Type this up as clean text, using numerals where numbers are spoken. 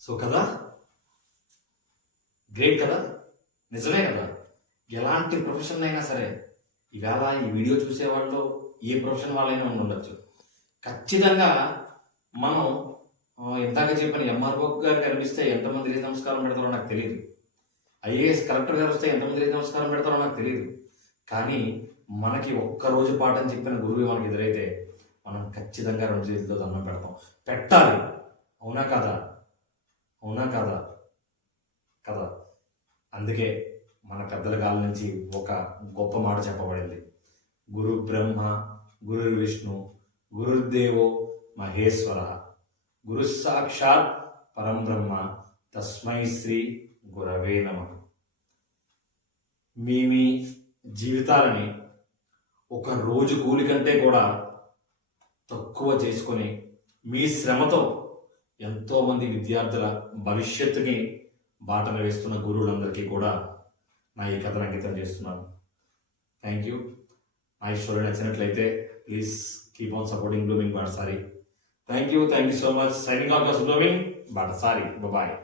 So కదా, great కదా, నిజమే కదా. ఎలాంటి ప్రొఫెషన్ అయినా సరే ఈవేళ ఈ వీడియో చూసేవాళ్ళు ఏ ప్రొఫెషన్ వాళ్ళైనా ఉండొచ్చు. ఖచ్చితంగా మనం ఇందాక చెప్పిన ఎంఆర్ఓ గారు కనిపిస్తే ఎంతమంది రీతి నమస్కారం పెడతారో నాకు తెలియదు. ఐఏఎస్ కలెక్టర్ గారు వస్తే ఎంతమంది రీతి నమస్కారం పెడతారో నాకు తెలియదు. కానీ మనకి ఒక్కరోజు పాఠం చెప్పిన గురువు మనకి ఎదురైతే మనం ఖచ్చితంగా 2 చేతులతో దండం పెడతాం, పెట్టాలి. అవునా కదా? అవునా కదా? కదా. అందుకే మన పెద్దల కాలం నుంచి ఒక గొప్ప మాట చెప్పబడింది, గురు బ్రహ్మ గురు విష్ణు గురుర్దేవో మహేశ్వర గురు సాక్షాత్ పరం బ్రహ్మ తస్మై శ్రీ గురవే నమః. మీ జీవితాలని ఒక రోజు కూలి కంటే కూడా తక్కువ చేసుకొని మీ శ్రమతో ఎంతోమంది విద్యార్థుల భవిష్యత్తుని బాటన వేస్తున్న గురువులందరికీ కూడా నా ఈ కథను అంకితం చేస్తున్నాను. Thank you. నా ఈ స్టోరీ నచ్చినట్లయితే please keep on supporting blooming Batasari. Thank you so much. Signing off blooming Batasari. Bye.